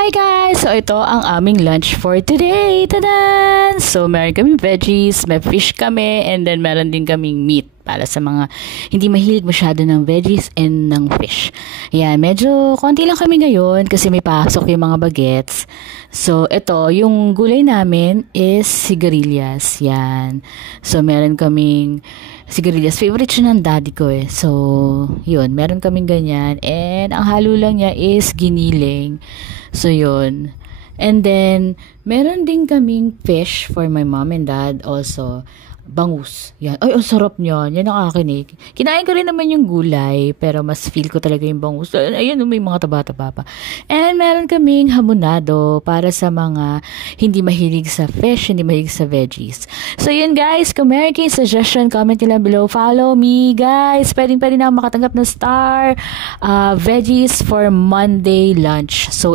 Hi guys! So ito ang aming lunch for today. Tadan! So meron kaming veggies, may fish kami, and then meron din kaming meat para sa mga hindi mahilig masyado ng veggies and ng fish. Yan, medyo konti lang kami ngayon kasi may pasok yung mga bagets. So ito, yung gulay namin is sigarilyas. Yan. So meron kaming sigarilyas. Favorite siya ng daddy ko eh. So, yun. Meron kaming ganyan. And ang halo lang niya is giniling. So, yun. And then, meron din kaming fish for my mom and dad also. Bangus. Yan. Ay, ang sarap niyan. Yan ang akin eh. Kinain ko rin naman yung gulay, pero mas feel ko talaga yung bangus. Ayun, may mga taba-taba pa. And meron kaming hamonado para sa mga hindi mahilig sa fish, hindi mahilig sa veggies. So, yun guys. Kung meron kayong suggestion, comment nyo lang below. Follow me, guys. Pwede na ako makatanggap ng star veggies for Monday lunch. So,